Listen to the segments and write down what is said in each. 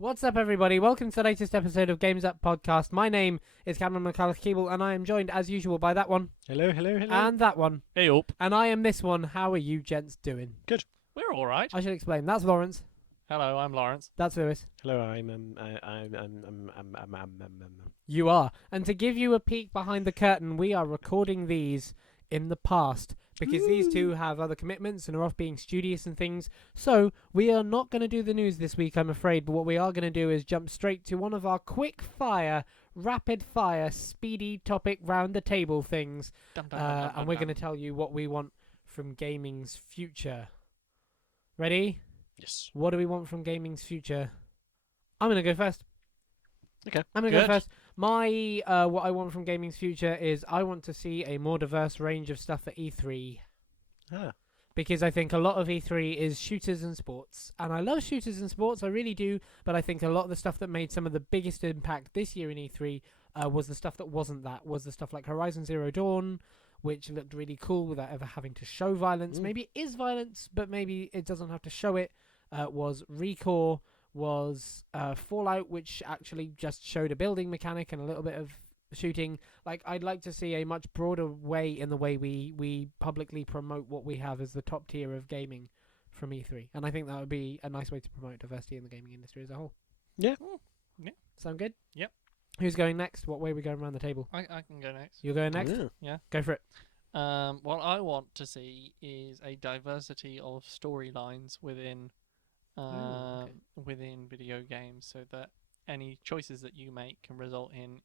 What's up, everybody? Welcome to the latest episode of Games Up Podcast. My name is Cameron McCulloch-Keeble, and I am joined, as usual, by that one. Hello. And that one. Hey up. And I am this one. How are you gents doing? Good. We're all right. I should explain. That's Lawrence. Hello, I'm Lawrence. That's Lewis. Hello, You are. And to give you a peek behind the curtain, we are recording these in the past because these two have other commitments and are off being studious and things. So we are not going to do the news this week, I'm afraid. But what we are going to do is jump straight to one of our quick fire, rapid fire, speedy topic round the table things. And we're going to tell you what we want from gaming's future. Ready? Yes. What do we want from gaming's future? I'm going to go first. Okay. I'm going to go first. My what I want from gaming's future is I want to see a more diverse range of stuff at E3. Because I think a lot of E3 is shooters and sports. And I love shooters and sports, I really do. But I think a lot of the stuff that made some of the biggest impact this year in E3 was the stuff that wasn't that. Was the stuff like Horizon Zero Dawn, which looked really cool without ever having to show violence. Maybe it is violence, but maybe it doesn't have to show it. Was Recore, was Fallout, which actually just showed a building mechanic and a little bit of shooting. Like, I'd like to see a much broader way in the way we publicly promote what we have as the top tier of gaming from E3. And I think that would be a nice way to promote diversity in the gaming industry as a whole. Yeah. Yeah. Sound good? Yep. Who's going next? What way are we going around the table? I can go next. You're going next? Yeah. Go for it. What I want to see is a diversity of storylines within within video games, so that any choices that you make can result in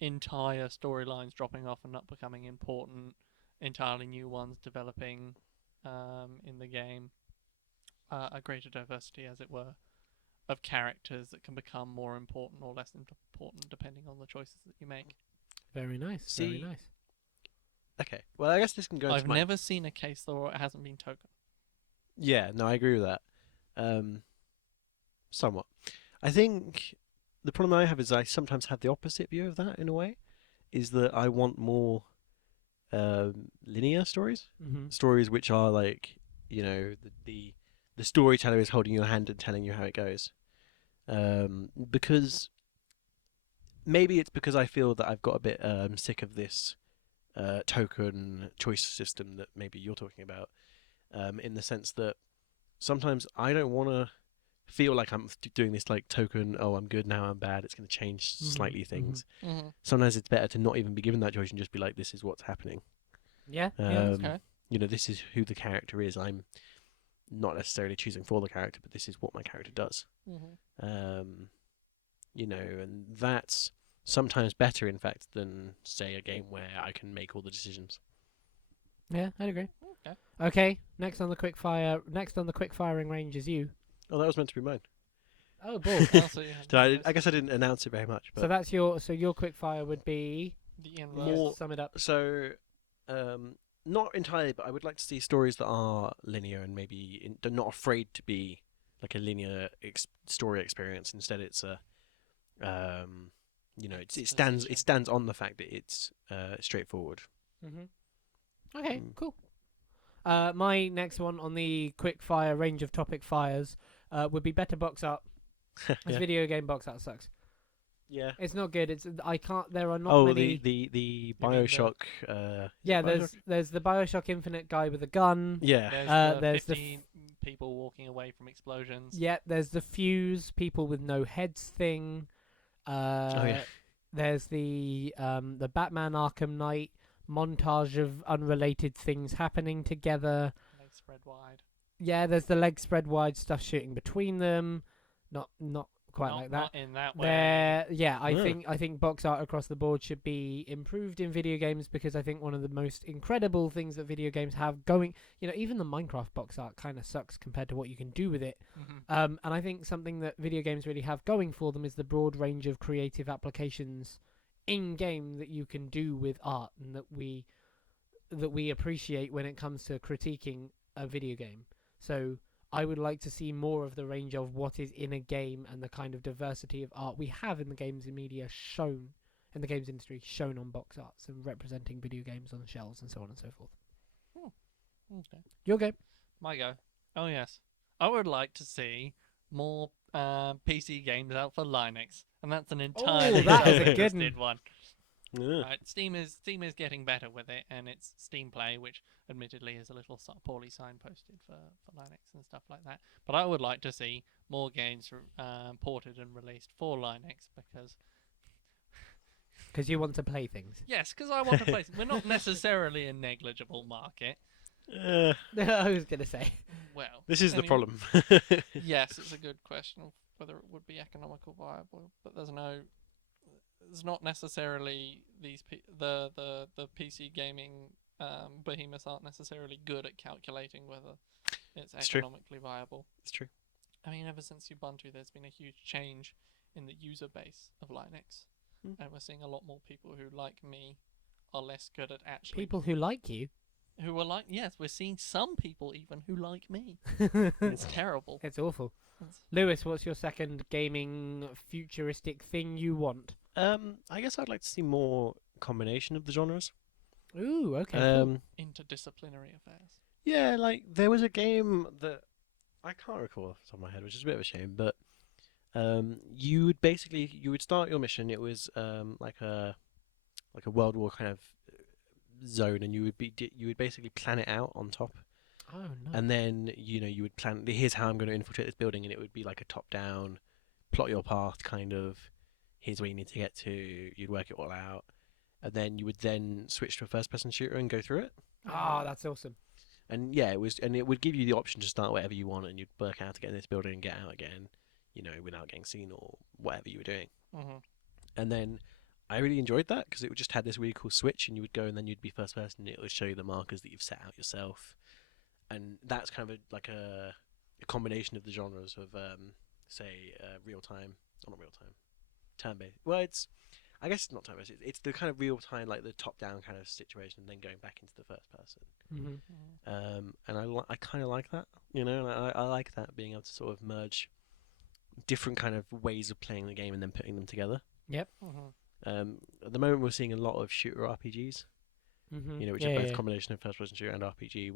entire storylines dropping off and not becoming important, entirely new ones developing in the game. A greater diversity, as it were, of characters that can become more important or less important depending on the choices that you make. Very nice. Very nice. Okay. Well, I guess this can go. I've never seen a case where it hasn't been token. Yeah. No, I agree with that. Somewhat. I think the problem I have is I sometimes have the opposite view of that in a way. Is that I want more linear stories, stories which are like, you know, the storyteller is holding your hand and telling you how it goes. Because maybe it's because I feel that I've got a bit sick of this token choice system that maybe you're talking about, in the sense that sometimes I don't want to feel like I'm doing this like token, oh, I'm good now, I'm bad, it's going to change slightly things. Sometimes it's better to not even be given that choice and just be like, this is what's happening. Yeah. Okay. You know, this is who the character is. I'm not necessarily choosing for the character, but this is what my character does. You know, and that's sometimes better, in fact, than, say, a game where I can make all the decisions. Yeah, I'd agree. Okay. Okay, next on the quick firing range is you. Oh, that was meant to be mine. Oh, balls. I guess I didn't announce it very much. But So that's your quick fire would be more. Sum it up. So, not entirely, but I would like to see stories that are linear and maybe they're not afraid to be like a linear story experience. Instead, it's a, you know, it stands on the fact that it's straightforward. Okay, cool. My next one on the quick fire range of topic fires would be better box art. This video game box art sucks. Yeah. It's not good. There are not many. The BioShock. There's the BioShock Infinite guy with a gun. Yeah. There's the 15 people walking away from explosions. Yeah. There's the Fuse people with no heads thing. There's the Batman Arkham Knight montage of unrelated things happening together. Legs spread wide. Yeah, there's the legs spread wide stuff shooting between them. Not quite like that. Not in that way. I think box art across the board should be improved in video games, because I think one of the most incredible things that video games have going, you know, even the Minecraft box art kind of sucks compared to what you can do with it. And I think something that video games really have going for them is the broad range of creative applications in game that you can do with art, and that we appreciate when it comes to critiquing a video game. So I would like to see more of the range of what is in a game and the kind of diversity of art we have in the games and media shown in the games industry, shown on box arts and representing video games on the shelves and so on and so forth. Okay. Your game. My go. Oh yes. I would like to see more PC games out for Linux, and that's an entirely that is a good self-interested one. Yeah. Right, Steam is getting better with it, and it's Steam Play, which admittedly is a little poorly signposted for Linux and stuff like that. But I would like to see more games ported and released for Linux Because you want to play things. yes, because I want to play. We're not necessarily a negligible market. Uh, I was going to say. Well, this is the anyway, problem. yes, it's a good question of whether it would be economical viable, but there's not necessarily the PC gaming behemoths aren't necessarily good at calculating whether it's economically viable. It's true. I mean, ever since Ubuntu, there's been a huge change in the user base of Linux, and we're seeing a lot more people who, like me, are less good at actually. People who like you. Who are like, yes, we're seeing some people even who like me. It's terrible. It's awful. Lewis, what's your second gaming futuristic thing you want? I guess I'd like to see more combination of the genres. Ooh, okay. Cool. Interdisciplinary affairs. Yeah, like there was a game that I can't recall off the top of my head, which is a bit of a shame, but you would start your mission. It was like a World War kind of zone, and you would basically plan it out on top. Oh no. And then you would plan. Here's how I'm going to infiltrate this building, and it would be like a top-down, plot your path kind of. Here's where you need to get to. You'd work it all out, and then you would then switch to a first-person shooter and go through it. Oh, that's awesome. And yeah, it would give you the option to start whatever you want, and you'd work out how to get in this building and get out again, without getting seen or whatever you were doing. Mm-hmm. And then I really enjoyed that because it just had this really cool switch, and you would go and then you'd be first person, and it would show you the markers that you've set out yourself. And that's kind of like a combination of the genres of, say, real-time, not real-time, turn-based. Well, I guess it's not turn-based. It's the kind of real-time, like the top-down kind of situation, and then going back into the first person. Mm-hmm. And I kind of like that, and I like that, being able to sort of merge different kind of ways of playing the game and then putting them together. Yep. Mm-hmm. At the moment, we're seeing a lot of shooter RPGs, Mm-hmm. which are both a combination of first-person shooter and RPG.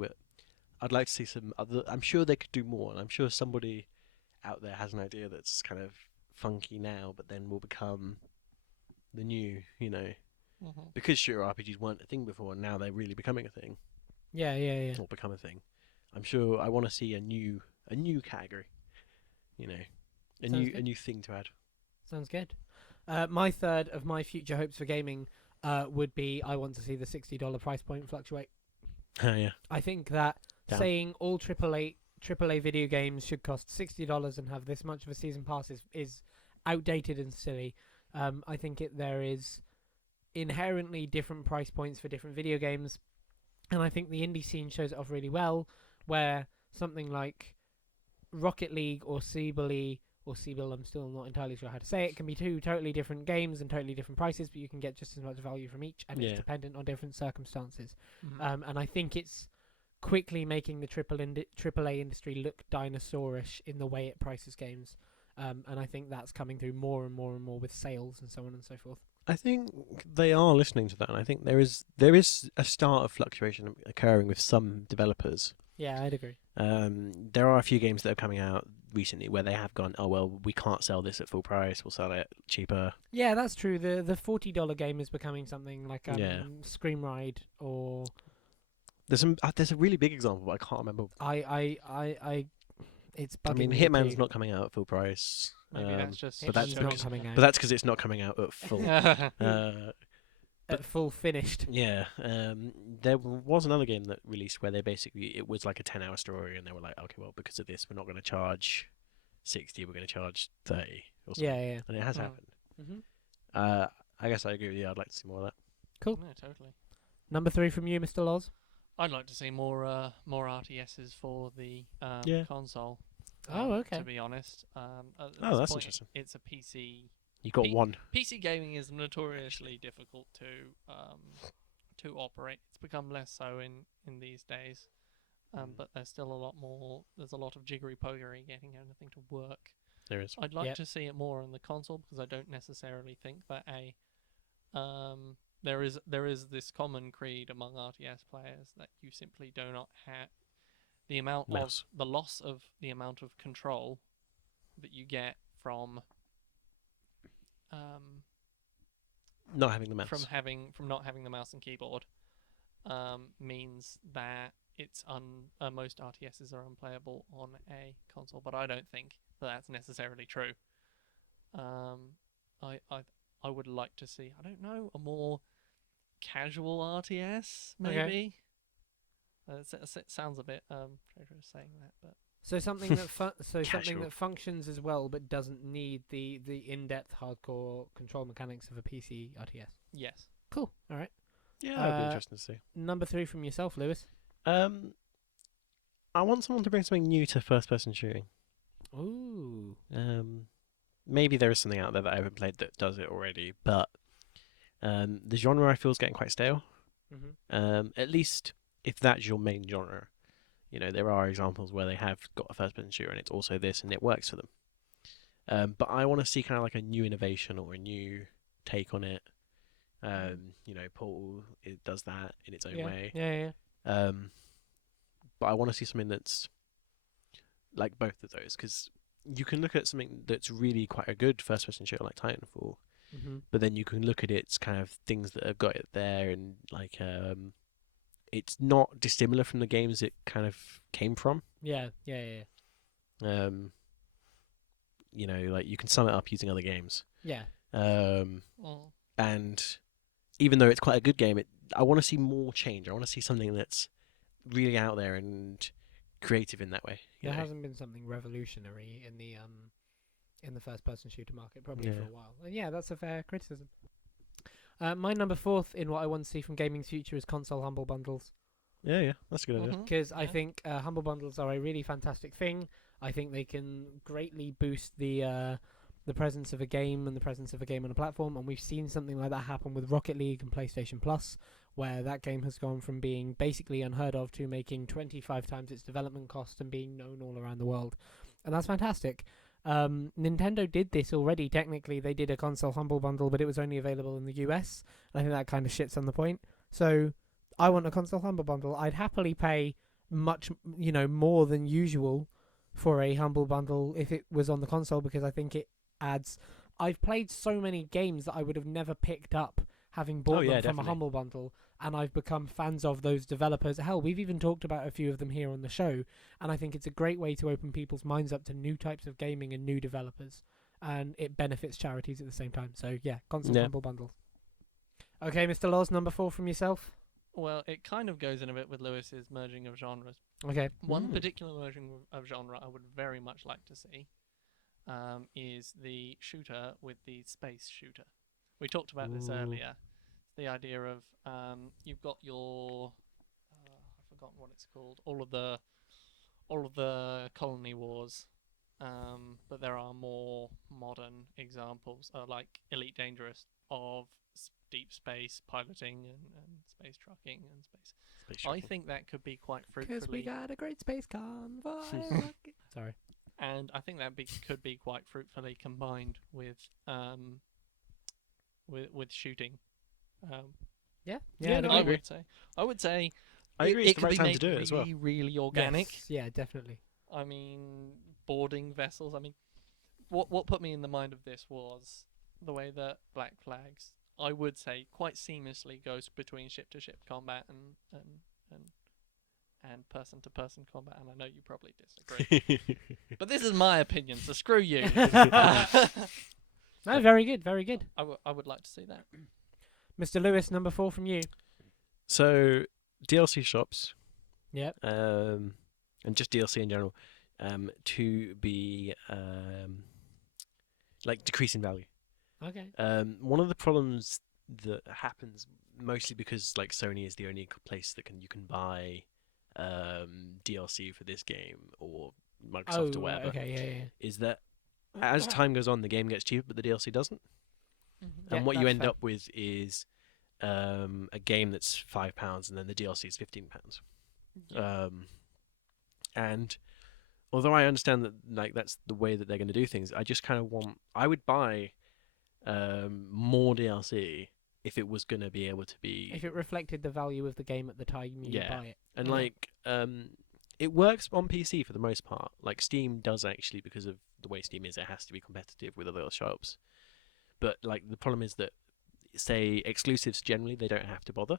I'd like to see some other. I'm sure they could do more, and I'm sure somebody out there has an idea that's kind of funky now, but then will become the new, Mm-hmm. because shooter RPGs weren't a thing before, and now they're really becoming a thing. Yeah. Or become a thing. I'm sure I want to see a new category, a new thing to add. Sounds good. My third of my future hopes for gaming would be I want to see the $60 price point fluctuate. Yeah. I think that Damn. saying all AAA video games should cost $60 and have this much of a season pass is outdated and silly. I think there is inherently different price points for different video games, and I think the indie scene shows it off really well, where something like Rocket League or Siebel, I'm still not entirely sure how to say it, can be two totally different games and totally different prices, but you can get just as much value from each, and it's dependent on different circumstances. Mm-hmm. And I think it's quickly making the AAA industry look dinosaurish in the way it prices games. And I think that's coming through more and more and more with sales and so on and so forth. I think they are listening to that, and I think there is a start of fluctuation occurring with some developers. Yeah, I'd agree. There are a few games that are coming out recently where they have gone, oh well, we can't sell this at full price, we'll sell it cheaper. Yeah, that's true. The $40 game is becoming something like Scream Ride or. There's a really big example, but I can't remember. It's bugging me Hitman's too. not coming out at full price. Maybe that's just. but that's not because- coming out. But that's because it's not coming out at full. At full finished. Yeah, there was another game that released where it was like a 10-hour story, and they were like, okay, well, because of this, we're not going to charge 60, we're going to charge 30 or something. Yeah. And it has Mm. happened. Mm-hmm. I guess I agree with you. I'd like to see more of that. Cool. No, totally. Number 3 from you, Mr. Loz. I'd like to see more RTSs for the console. Oh, okay. To be honest, at Oh, this that's point, interesting. It's a PC. You got one. PC gaming is notoriously difficult to operate. It's become less so in these days, but there's still a lot more. There's a lot of jiggery pokery getting anything to work. There is. I'd like to see it more on the console because I don't necessarily think that there is this common creed among RTS players that you simply do not have the amount Loss. of the loss of the amount of control that you get from Not having the mouse. from not having the mouse and keyboard means that most RTSs are unplayable on a console, but I don't think that's necessarily true. I would like to see, I don't know, a more casual RTS maybe. It sounds a bit traitorous saying that, but So something that something Casual. that functions as well but doesn't need the in-depth hardcore control mechanics of a PC RTS. yes. Cool. All right. Yeah, that'd be interesting to see. Number 3 from yourself, Lewis. I want someone to bring something new to first-person shooting. Ooh. Maybe there is something out there that I haven't played that does it already, but the genre I feel is getting quite stale. Mm-hmm. At least if that's your main genre. You know, there are examples where they have got a first-person shooter and it's also this and it works for them. But I want to see kind of like a new innovation or a new take on it. You know, Portal, it does that in its own way. Yeah. But I want to see something that's like both of those, because you can look at something that's really quite a good first-person shooter like Titanfall, Mm-hmm. but then you can look at its kind of things that have got it there, and like it's not dissimilar from the games it kind of came from. Yeah. You know, like you can sum it up using other games. Yeah. And even though it's quite a good game, I want to see more change. I want to see something that's really out there and creative in that way. There hasn't been something revolutionary in the first-person shooter market probably for a while. And yeah, that's a fair criticism. My number 4th in what I want to see from gaming's future is console humble bundles. Yeah, that's a good idea. Because I think humble bundles are a really fantastic thing. I think they can greatly boost the presence of a game and the presence of a game on a platform. And we've seen something like that happen with Rocket League and PlayStation Plus, where that game has gone from being basically unheard of to making 25 times its development cost and being known all around the world. And that's fantastic. Nintendo did this already. Technically, they did a console humble bundle, but it was only available in the US. And I think that kind of shits on the point. So I want a console humble bundle. I'd happily pay much, more than usual for a humble bundle if it was on the console, because I think it adds. I've played so many games that I would have never picked up having bought them from definitely. a humble bundle, and I've become fans of those developers. Hell, we've even talked about a few of them here on the show, and I think it's a great way to open people's minds up to new types of gaming and new developers, and it benefits charities at the same time. So yeah, console humble bundles. Okay, Mr. Laws, number 4 from yourself. Well, it kind of goes in a bit with Lewis's merging of genres. Okay. One particular merging of genre I would very much like to see is the shooter with the space shooter. We talked about this earlier. The idea of you've got your I've forgotten what it's called. All of the colony wars, but there are more modern examples, like Elite Dangerous, of deep space piloting and space trucking and space. I think that could be quite fruitfully. Because we got a great space convoy. Sorry. And I think that could be quite fruitfully combined with shooting. Yeah, no, I would say. I agree. It It's the could right be time made to do it as well. really organic. Yes, yeah, definitely. I mean, boarding vessels. I mean, what put me in the mind of this was the way that Black Flags, I would say, quite seamlessly goes between ship-to-ship combat and person-to-person combat. And I know you probably disagree, but this is my opinion, so screw you. No, very good, very good. I would like to see that. Mr. Lewis, number 4 from you. So DLC shops, Yep. and just DLC in general, to be like decreasing value. Okay. One of the problems that happens mostly because like Sony is the only place that you can buy DLC for this game, or Microsoft or whatever. Okay, Is that as time goes on, the game gets cheaper, but the DLC doesn't. Mm-hmm. And Yeah, what you that's end fair. up with is a game that's £5 and then the DLC is £15. And although I understand that like that's the way that they're going to do things, I just kind of I would buy more DLC if it was going to be able to be if it reflected the value of the game at the time you buy it. and Yeah. like it works on PC for the most part. Like Steam does actually, because of the way Steam is, it has to be competitive with other shops. But like the problem is that, say, exclusives generally they don't have to bother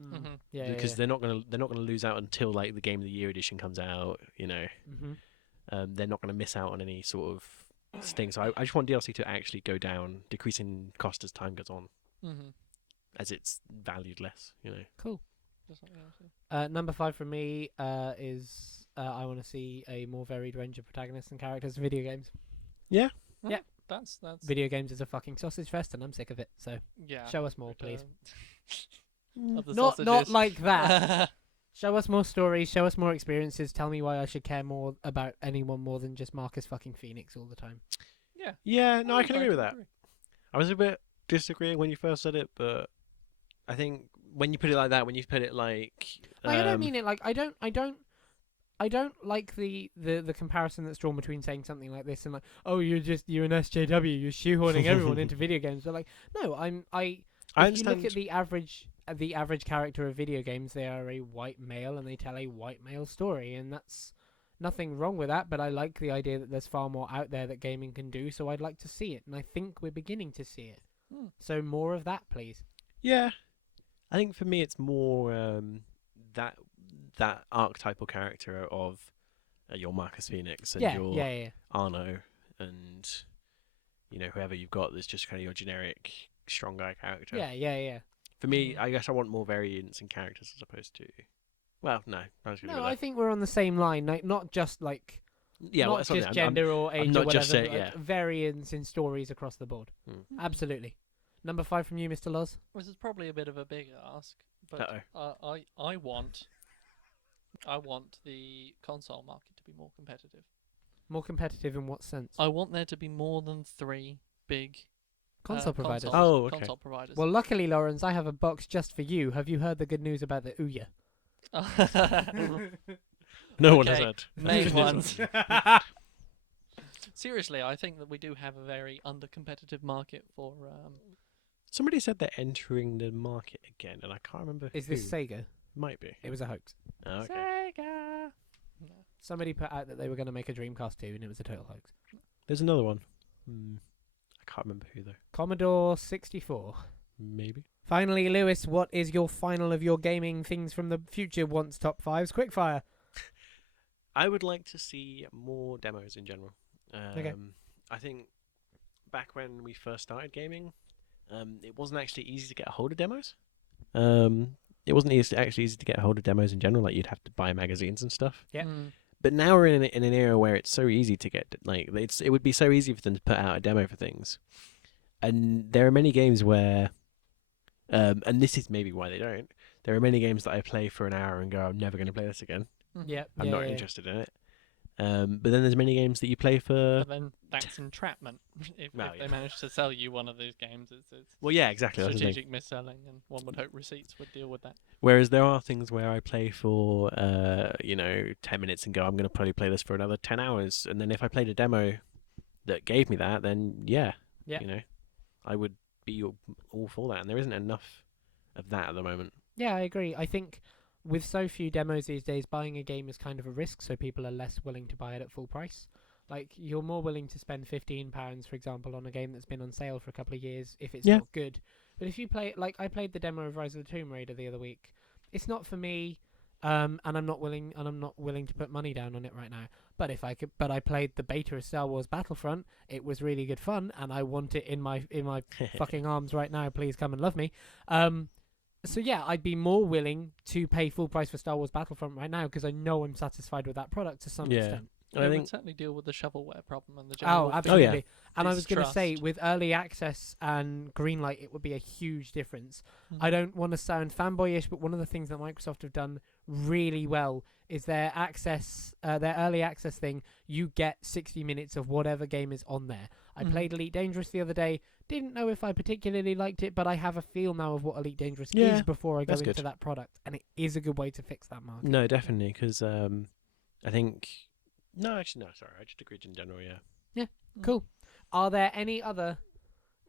Mhm. Yeah, because they're not gonna lose out until like the Game of the Year edition comes out. You know, they're not gonna miss out on any sort of thing. So I just want DLC to actually go down, decrease in cost as time goes on, as it's valued less. You know. Cool. Just something else, yeah. Number 5 for me is I want to see a more varied range of protagonists and characters in video games. Yeah. Yeah. That's Video games is a fucking sausage fest, and I'm sick of it. So yeah. show us more, please. Of the Not sausages. like that. Show us more stories. Show us more experiences. Tell me why I should care more about anyone more than just Marcus fucking Phoenix all the time. Yeah. Yeah. No, I can very agree with that. agree. I was a bit disagreeing when you first said it, but I think when you put it like that, when you put it like, Like, I don't mean it like I don't like the comparison that's drawn between saying something like this and like, oh, you're an SJW, you're shoehorning everyone into video games. But like, no, I if you understand. look at the average character of video games, they are a white male and they tell a white male story, and that's nothing wrong with that. But I like the idea that there's far more out there that gaming can do, so I'd like to see it, and I think we're beginning to see it. So more of that, please. Yeah, I think for me it's more that archetypal character of your Marcus Phoenix and your yeah. Arno, and you know whoever you've got that's just kind of your generic strong guy character. Yeah. For me, I guess I want more variance in characters as opposed to. Well, no, I was gonna No, go I there. think we're on the same line. Like, not just like Yeah, well, not that's what just I'm- gender or age not or whatever. just saying- but, like, yeah. variance in stories across the board. Absolutely. Number 5 from you, Mr. Loz. This is probably a bit of a big ask, but I want the console market to be more competitive. More competitive in what sense? I want there to be more than 3 big Console providers. Oh, okay. console providers. Well, luckily, Lawrence, I have a box just for you. Have you heard the good news about the Ouya? No one has Okay, heard. main ones. Seriously, I think that we do have a very under-competitive market for. Somebody said they're entering the market again, and I can't remember. Is this who. Sega? Might be. It was a hoax. Oh, okay. Sega. No. Somebody put out that they were going to make a Dreamcast 2, and it was a total hoax. There's another one. I can't remember who though. Commodore 64. Maybe. Finally, Lewis, what is your final of your gaming things from the future wants top 5s? Quickfire. I would like to see more demos in general. Okay. I think back when we first started gaming, it wasn't actually easy to get a hold of demos. It wasn't actually easy to get a hold of demos in general. Like you'd have to buy magazines and stuff. Yeah. But now we're in an era where it's so easy to get. Like it would be so easy for them to put out a demo for things. And there are many games where, and this is maybe why they don't. There are many games that I play for an hour and go, I'm never going to play this again. Yeah. I'm not interested in it. But then there's many games that you play for. But then that's entrapment. If Well, they manage to sell you one of those games, it's Well, yeah, exactly. That's the thing. strategic mis-selling, and one would hope receipts would deal with that. Whereas there are things where I play for, 10 minutes and go, I'm going to probably play this for another 10 hours. And then if I played a demo that gave me that, then yeah. I would be all for that. And there isn't enough of that at the moment. Yeah, I agree. I think with so few demos these days, buying a game is kind of a risk, so people are less willing to buy it at full price. Like, you're more willing to spend £15, for example, on a game that's been on sale for a couple of years if it's not good. But if you play, like, I played the demo of Rise of the Tomb Raider the other week. It's not for me, and I'm not willing to put money down on it right now. But I played the beta of Star Wars Battlefront. It was really good fun, and I want it in my fucking arms right now. Please come and love me. So yeah, I'd be more willing to pay full price for Star Wars Battlefront right now because I know I'm satisfied with that product to some extent. I It think would certainly deal with the shovelware problem and the general absolutely. And I was going to say, distrust. with early access and Greenlight, it would be a huge difference. I don't want to sound fanboyish, but one of the things that Microsoft have done really well is their early access thing. You get 60 minutes of whatever game is on there. I played Elite Dangerous the other day. Didn't know if I particularly liked it, but I have a feel now of what Elite Dangerous is before I go into that product, and it is a good way to fix that market. No, definitely, because I think. No, actually, no. Sorry, I just agreed in general. Yeah. Cool. Are there any other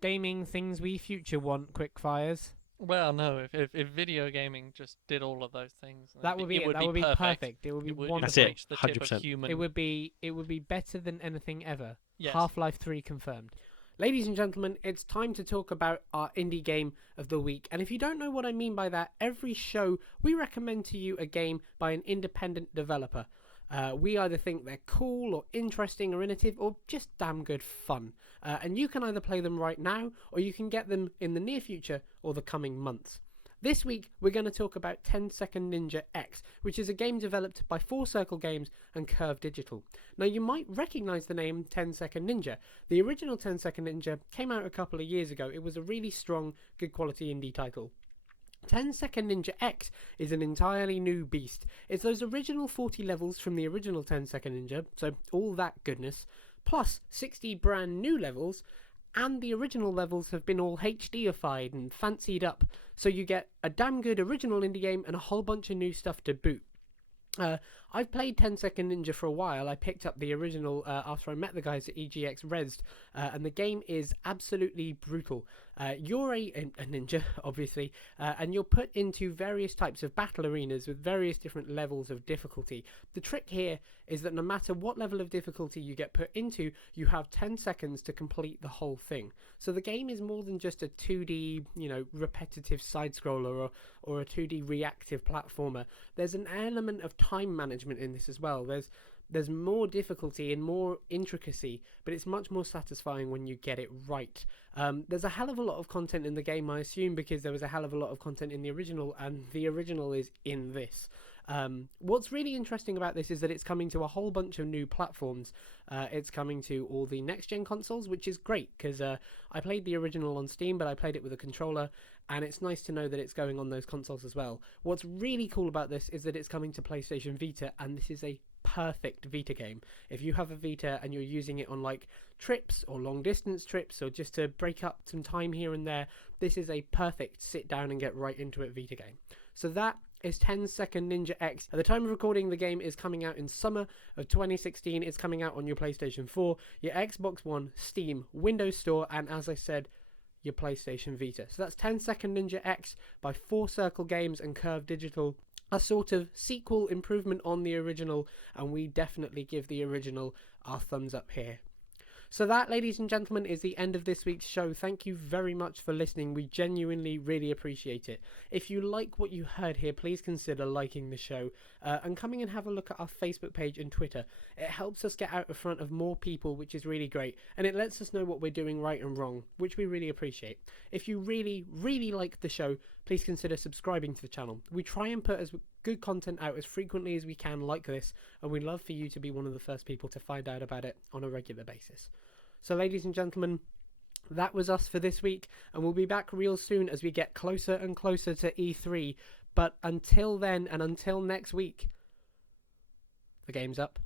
gaming things we future want? Quick fires. Well, no, if video gaming just did all of those things, That would be it it. would That be would be perfect. It would be It would wonderful. reach the tip of 100%. human. It would be better than anything ever. Yes. Half-Life 3 confirmed. Ladies and gentlemen, it's time to talk about our indie game of the week. And if you don't know what I mean by that, every show we recommend to you a game by an independent developer. We either think they're cool or interesting or innovative or just damn good fun. And you can either play them right now or you can get them in the near future or the coming months. This week, we're going to talk about 10 Second Ninja X, which is a game developed by 4 Circle Games and Curve Digital. Now, you might recognise the name 10 Second Ninja. The original 10 Second Ninja came out a couple of years ago. It was a really strong, good quality indie title. 10 Second Ninja X is an entirely new beast. It's those original 40 levels from the original 10 Second Ninja, so all that goodness, plus 60 brand new levels, and the original levels have been all HDified and fancied up, so you get a damn good original indie game and a whole bunch of new stuff to boot. I've played 10 Second Ninja for a while. I picked up the original after I met the guys at EGX Rezzed, and the game is absolutely brutal. You're a ninja, obviously, and you're put into various types of battle arenas with various different levels of difficulty. The trick here is that no matter what level of difficulty you get put into, you have 10 seconds to complete the whole thing. So the game is more than just a 2D, repetitive side-scroller or a 2D reactive platformer. There's an element of time management in this as well. There's more difficulty and more intricacy, but it's much more satisfying when you get it right. There's a hell of a lot of content in the game, I assume, because there was a hell of a lot of content in the original, and the original is in this. What's really interesting about this is that it's coming to a whole bunch of new platforms. It's coming to all the next-gen consoles, which is great, because I played the original on Steam, but I played it with a controller, and it's nice to know that it's going on those consoles as well. What's really cool about this is that it's coming to PlayStation Vita, and this is a perfect Vita game. If you have a Vita and you're using it on like trips or long distance trips or just to break up some time here and there, this is a perfect sit down and get right into it Vita game. So that is 10 Second Ninja X. At the time of recording, the game is coming out in summer of 2016. It's coming out on your PlayStation 4, your Xbox One, Steam, Windows Store, and as I said, your PlayStation Vita. So that's 10 Second Ninja X by 4 Circle Games and Curve Digital. A sort of sequel improvement on the original, and we definitely give the original our thumbs up here. So that, ladies and gentlemen, is the end of this week's show. Thank you very much for listening. We genuinely really appreciate it. If you like what you heard here, please consider liking the show and coming and have a look at our Facebook page and Twitter. It helps us get out in front of more people, which is really great, and it lets us know what we're doing right and wrong, which we really appreciate. If you really, really like the show, please consider subscribing to the channel. We try and put as good content out as frequently as we can like this, and we'd love for you to be one of the first people to find out about it on a regular basis. So ladies and gentlemen, that was us for this week, and we'll be back real soon as we get closer and closer to E3. But until then, and until next week, the game's up.